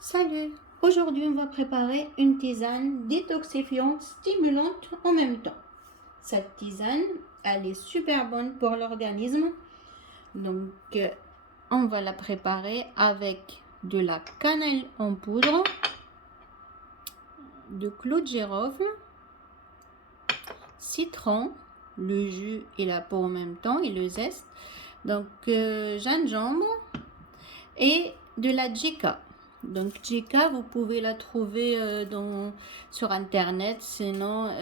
Salut! Aujourd'hui, on va préparer une tisane détoxifiante, stimulante en même temps. Cette tisane, elle est super bonne pour l'organisme. Donc, on va la préparer avec de la cannelle en poudre, de clou de girofle, citron, le jus et la peau en même temps et le zeste. Donc, gingembre et de la Jika. Donc Jika, vous pouvez la trouver sur internet, sinon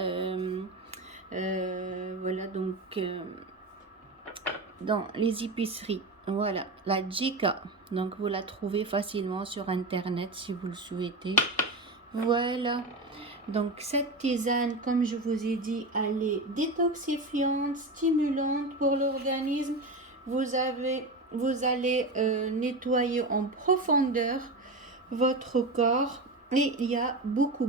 voilà, donc dans les épiceries. Voilà, la Jika. Donc vous la trouvez facilement sur internet si vous le souhaitez. Voilà. Donc cette tisane, comme je vous ai dit, elle est détoxifiante, stimulante pour l'organisme. Vous allez nettoyer en profondeur votre corps et il y a beaucoup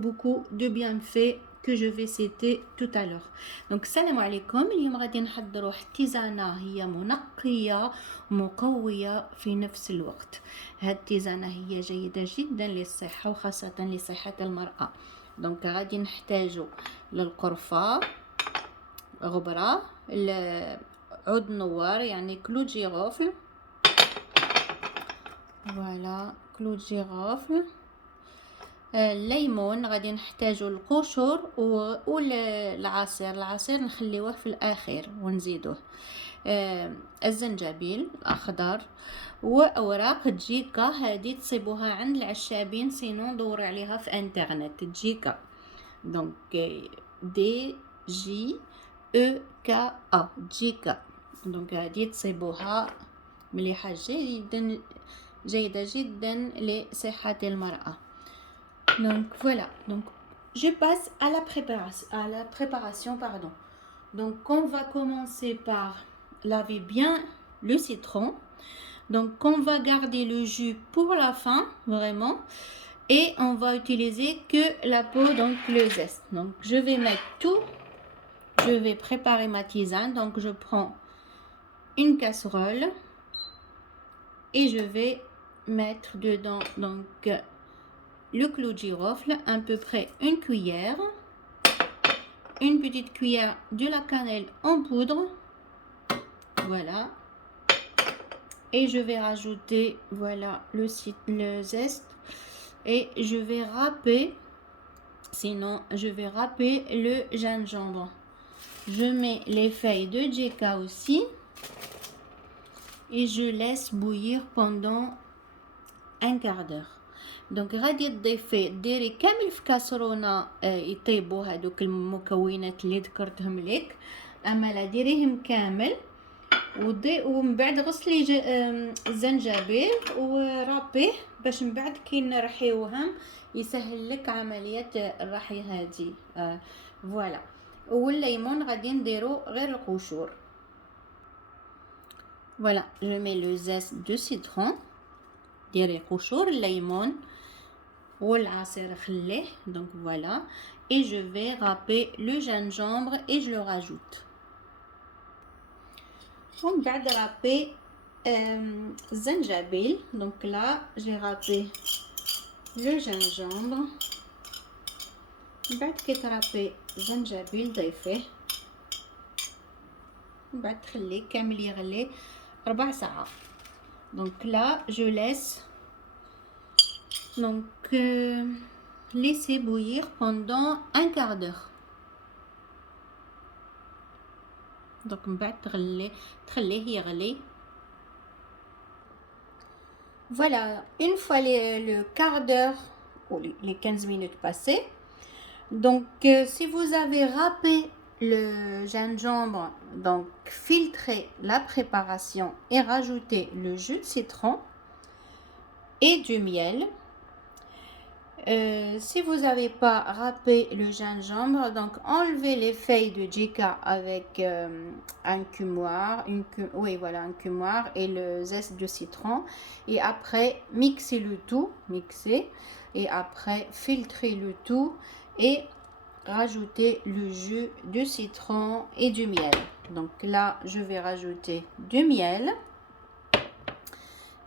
de bienfaits que je vais citer tout à l'heure. Donc السلام عليكم. اليوم غادي نحضروا واحد التيزانه هي منقيه مقويه في نفس الوقت. هاد التيزانه هي جيده جدا للصحه وخاصه لصحه المراه. دونك غادي نحتاجو للقرفه، غبره، عود نوار يعني كلو جيروفل، فوالا كلو جيروفل، الليمون، غادي نحتاجو القشور العصير نخليوه في الاخير ونزيدوه، الزنجبيل الاخضر واوراق جيكا. هذه تصيبوها عند العشابين، سينو دوروا عليها في انترنت جيكا. دونك دي جي او كا ا جيكا. دونك هذه تصيبوها مليحه جيده جدا لصحه المراه. Donc voilà, donc je passe à la préparation, pardon. Donc on va commencer par laver bien le citron. Donc on va garder le jus pour la fin, vraiment, et on va utiliser que la peau, donc le zeste. Donc je vais mettre tout, je vais préparer ma tisane. Donc je prends une casserole et je vais mettre dedans donc le clou de girofle, à peu près une cuillère, une petite cuillère de la cannelle en poudre, voilà, et je vais rajouter voilà le zeste et je vais râper, sinon je vais râper le gingembre. Je mets les feuilles de Jika aussi et je laisse bouillir pendant un quart d'heure. دونك غادي تضيفي ديري كامل في كاسرونه يطيبوا هذوك المكونات اللي ذكرتهم لك، اما لا ديريهم كامل ومن بعد غسلي الزنجبيل ورابيه باش من بعد كي نرحيوهم يسهل لك عمليه الرحي هذه. فوالا. والليمون غادي نديرو غير القشور. Voilà, je mets le zeste de citron، ديري قشور الليمون والعصير خليه. Donc voilà, et je vais râper le gingembre et je le rajoute. Donc بعد râper الزنجبيل. Donc là j'ai râpé le gingembre. بعد كي ترابي الزنجبيل ضيفيه، بعد تخليه كامل يغلي 4 ساعات. Donc là je laisse laisser bouillir pendant un quart d'heure. Donc من بعد تخليه يغلي. Voilà, une fois le quart d'heure ou les 15 minutes passées, donc si vous avez râpé le gingembre, donc filtrez la préparation et rajoutez le jus de citron et du miel. Si vous n'avez pas râpé le gingembre, donc enlevez les feuilles de Jika avec un cumoir, un cumoir et le zeste de citron, et après mixez le tout, et après filtrez le tout et rajoutez le jus de citron et du miel. Donc là je vais rajouter du miel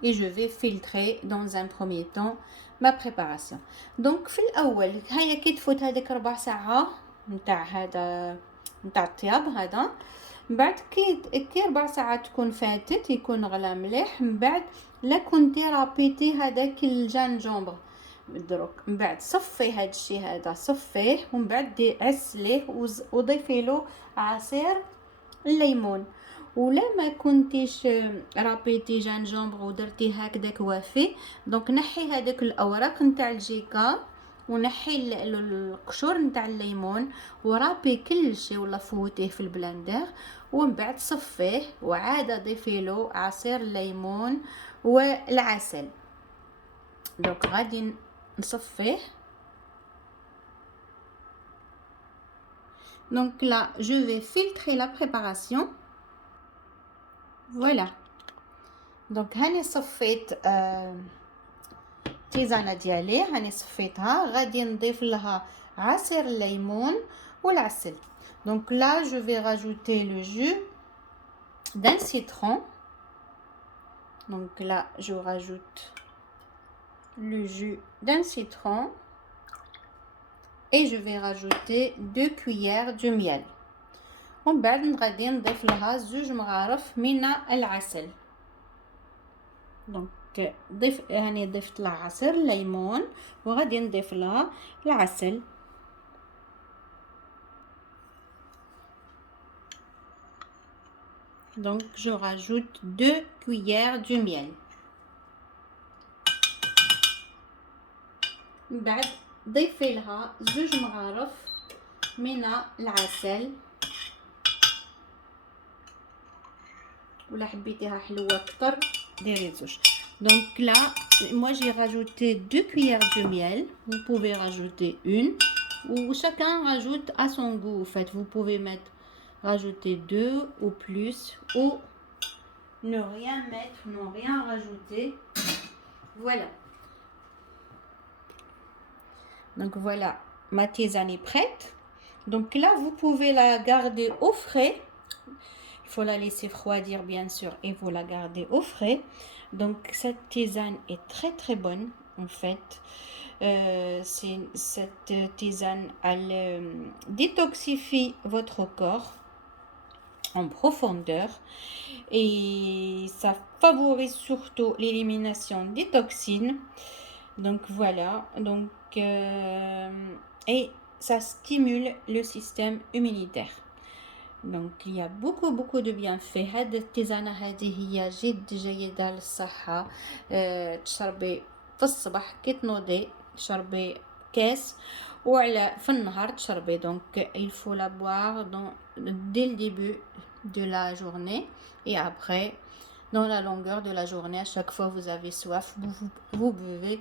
et je vais filtrer dans un premier temps ma préparation. Donc في الاول هيا كي تفوت هذيك 4 ساعات نتاع هذا نتاع الطياب هذا، من بعد كي 4 ساعات تكون فاتت يكون غلا مليح، من بعد لا كنتي رابيتي هذاك الجانجومبر دروك، من بعد صفي هذا الشيء هذا، صفيه ومن بعد عسليه وضيفي له عصير الليمون. ولا ما كنتيش رابيتي جانجومبر ودرتي هكذاك وافي، دونك نحي هذاك الاوراق نتاع الجيكا ونحي القشور نتاع الليمون ورابي كل شيء ولا فوتيه في البلندر، ومن بعد صفيه وعاد ضيفي له عصير الليمون والعسل. دونك غادي نصفيه. Donc là, je vais filtrer la préparation. Voilà. Donc هاني صفيت تيزانة ديالي، هاني صفيتها، غادي نضيف لها عصير الليمون والعسل. Donc là, je vais rajouter le jus d'un citron. Donc là, je rajoute le jus d'un citron. Et je vais rajouter 2 cuillères de miel. ومن بعد غادي نضيف لها 2 مغارف من العسل. دونك هاني ضفت لها عصير الليمون وغادي نضيف لها العسل. Donc je rajoute 2 cuillères de miel. من بعد ضيفي لها 2 مغارف من العسل، ولا حبيتيها حلوه اكثر ديري 2. Donc là, moi j'ai rajouté 2 cuillères de miel, vous pouvez rajouter une, ou chacun rajoute à son goût. En fait, vous pouvez rajouter 2 ou plus, ou ne rien mettre, ne rien rajouter. Voilà. Donc voilà, ma tisane est prête. Donc là, vous pouvez la garder au frais. Il faut la laisser refroidir bien sûr et vous la gardez au frais. Donc cette tisane est très très bonne en fait. Cette tisane, elle détoxifie votre corps en profondeur et ça favorise surtout l'élimination des toxines. Donc voilà, donc et ça stimule le système immunitaire. Donc il y a beaucoup de bienfaits. هاد التيزانة هذه هي جد جيدة للصحة. تشربي في الصباح كي تنوضي تشربي كاس، وعلى في النهار تشربي. Donc il faut la boire dès le début de la journée et après dans la longueur de la journée. À chaque fois vous avez soif, vous buvez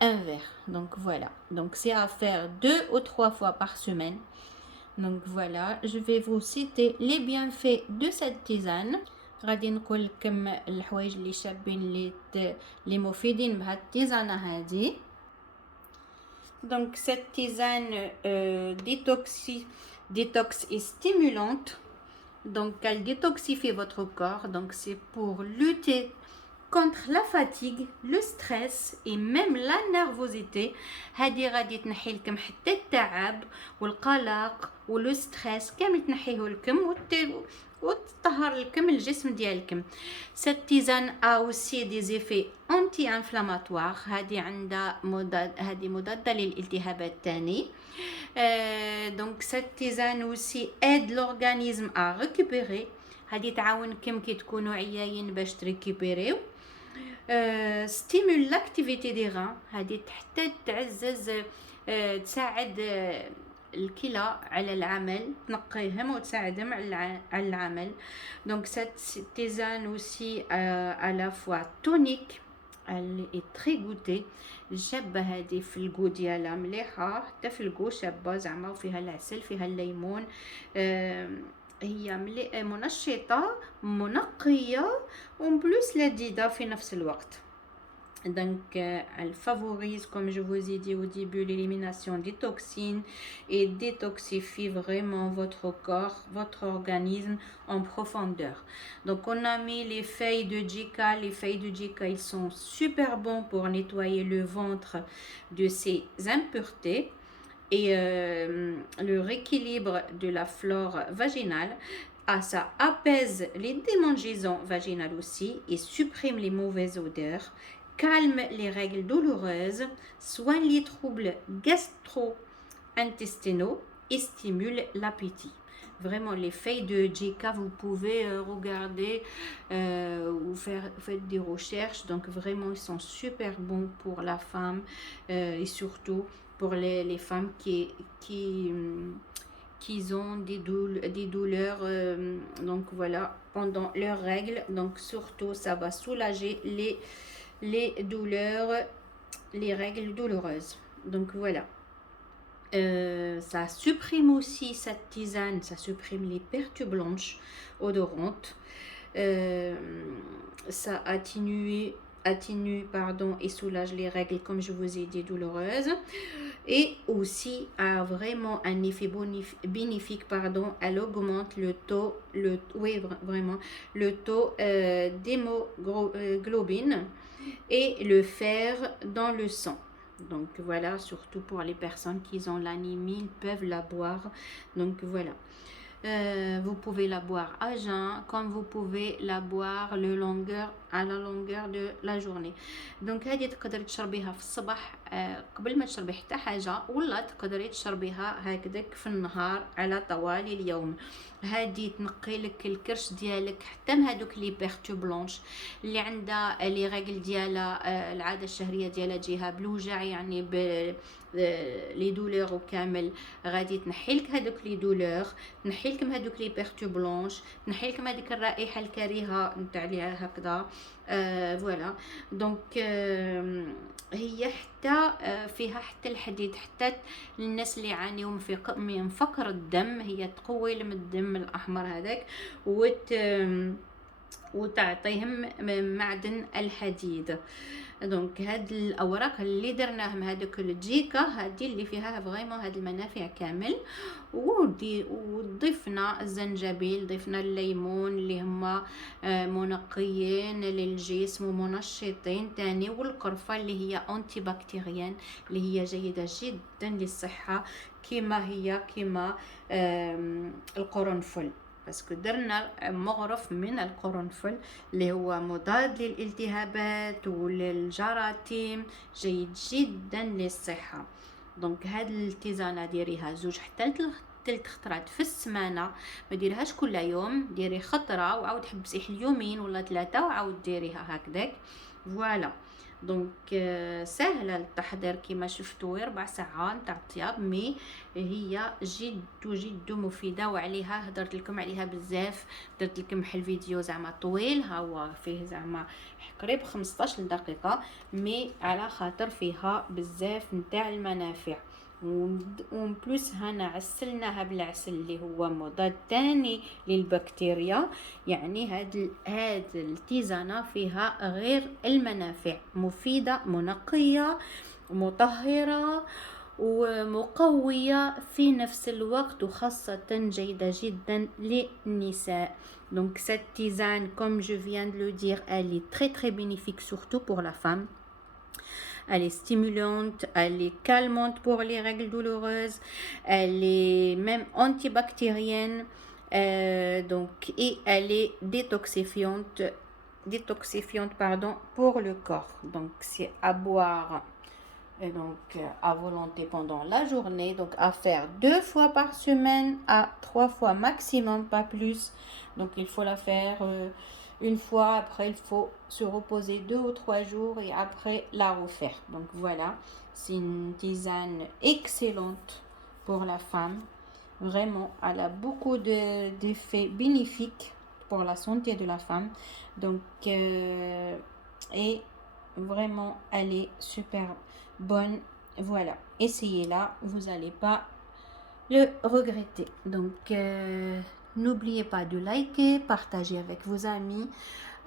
un verre. Donc voilà, donc c'est à faire 2 ou 3 fois par semaine. Donc voilà, je vais vous citer les bienfaits de cette tisane. غادي نقول لكم الحوايج اللي شابين اللي مفيدين بهاد التيزانه هذه. Donc cette tisane détox et stimulante. Donc elle détoxifie votre corps. Donc c'est pour lutter contre la fatigue, le stress et même la nervosité. هذه غادي تنحي لكم حتى التعب والقلق ولو ستريس كامل تنحيه لكم وتطهر لكم الجسم ديالكم. Cette tisane a aussi des effets anti-inflammatoires. هذه عندها مضادة للالتهابات الثاني. Donc cette tisane aussi aide l'organisme à récupérer. هذه تعاونكم كي تكونوا عياين باش تريكوبيريو. stimule l'activité des reins. هذه حتى تعزز تساعد الكلى على العمل، تنقيهم وتساعدهم على العمل. Donc cette tisane aussi à la fois tonique, elle est très goûtée. شابه هذه في الجو ديالها مليحه، حتى في الجو شابه زعما، وفيها العسل فيها الليمون. هي منشطه منقيه وبلوس لذيذه في نفس الوقت. Donc, elle favorise, comme je vous ai dit au début, l'élimination des toxines et détoxifie vraiment votre corps, votre organisme en profondeur. Donc, on a mis les feuilles de Jika. Les feuilles de Jika, ils sont super bons pour nettoyer le ventre de ces impuretés et le rééquilibre de la flore vaginale. Ah, ça apaise les démangeaisons vaginales aussi et supprime les mauvaises odeurs, calme les règles douloureuses, soigne les troubles gastro-intestinaux et stimule l'appétit. Vraiment, les feuilles de Jika, vous pouvez regarder ou faites des recherches. Donc, vraiment, ils sont super bons pour la femme et surtout pour les femmes qui ont des douleurs donc voilà, pendant leurs règles. Donc, surtout, ça va soulager les douleurs, les règles douloureuses. Donc, voilà. Ça supprime aussi cette tisane, ça supprime les pertes blanches odorantes. Ça atténue pardon, et soulage les règles, comme je vous ai dit, douloureuses. Et aussi a vraiment un effet bénéfique, pardon, elle augmente le taux, vraiment, le taux d'hémoglobine et le fer dans le sang. Donc voilà, surtout pour les personnes qui ont l'anémie, ils peuvent la boire. Donc voilà. Vous pouvez la boire à jeun, comme vous pouvez la boire à la longueur de la journée. دونك هذه تقدري تشربيها في الصباح قبل ما تشربي حتى حاجه، ولا تقدري تشربيها هكذاك في النهار على طوال اليوم. هذه تنقي لك الكرش ديالك حتى من هذوك لي بيرتو بلونش اللي عندها لي ريغل ديالها العاده الشهريه ديالها تجيها بالوجع، يعني لي دولور وكامل. غادي تنحي لك هذوك لي دولور، تنحي لكم هذوك لي بيرتو بلونش، تنحي لكم هذيك الرائحه الكريهه نتاع لي هكذا. فوالا دونك هي حتى فيها حتى الحديد، حتى الناس اللي يعانيوا من فقر الدم، هي تقوي لهم الدم الاحمر هذاك وتعطيهم معدن الحديد. دونك هاد الاوراق اللي درناهم هذوك الجيكا، هذه اللي فيها فريمون هاد المنافع كامل. وضفنا الزنجبيل، ضفنا الليمون اللي هما منقيين للجسم ومنشطين تاني، والقرفه اللي هي انتي بكتيريان اللي هي جيده جدا للصحه، كما القرنفل. باسكو درنا مغرف من القرنفل اللي هو مضاد للالتهابات وللجراثيم، جيد جدا للصحة. دونك هاد التيزانة ديريها 2 حتى 3 خطرات في السمانة، ما ديريهاش كل يوم، ديري خطرة وعاود حبسي اليومين ولا 3 وعاود ديريها هكذاك. فوالا دونك سهله التحضير كما شفتوا، 4 ساعات تاع الطياب، مي هي جد مفيده. وعليها هضرت لكم عليها بزاف، درت لكم حل فيديو زعما طويل، ها هو فيه زعما قريب 15 دقيقه، مي على خاطر فيها بزاف نتاع المنافع. ومن بلوس هنا عسلناها بالعسل اللي هو مضاد تاني للبكتيريا. يعني هاد التيزانة فيها غير المنافع، مفيدة، منقية، مطهرة ومقوية في نفس الوقت، وخاصة جيدة جدا للنساء. Donc cette tisane, comme je viens de le dire, elle est très très bénéfique, surtout pour la femme. Elle est stimulante, elle est calmante pour les règles douloureuses, elle est même antibactérienne, donc, et elle est détoxifiante pour le corps. Donc c'est à boire et donc à volonté pendant la journée, donc à faire 2 fois par semaine à 3 fois maximum, pas plus. Donc il faut la faire une fois, après il faut se reposer 2 ou 3 jours et après la refaire. Donc voilà, c'est une tisane excellente pour la femme. Vraiment, elle a beaucoup d'effets bénéfiques pour la santé de la femme. Donc et vraiment elle est super bonne. Voilà, essayez-la, vous n'allez pas le regretter. Donc n'oubliez pas de liker, partager avec vos amis,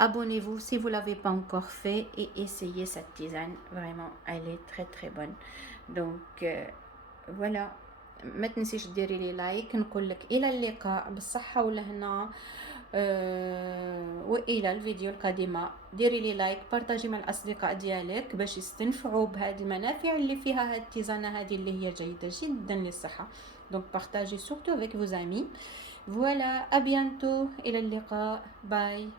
abonnez-vous si vous l'avez pas encore fait et essayez cette tisane, vraiment elle est très très bonne. Donc voilà، ما تنسيش ديري لي لايك، نقول لك الى اللقاء بالصحه والهنا. والى الفيديو القادمه ديري لي لايك، بارطاجي مع الاصدقاء ديالك باش يستنفعوا بهذه المنافع اللي فيها هذه التيزانه هذه اللي هي جيده جدا للصحه. دونك بارطاجي surtout avec vos amis. Voilà, à bientôt, الى اللقاء، باي.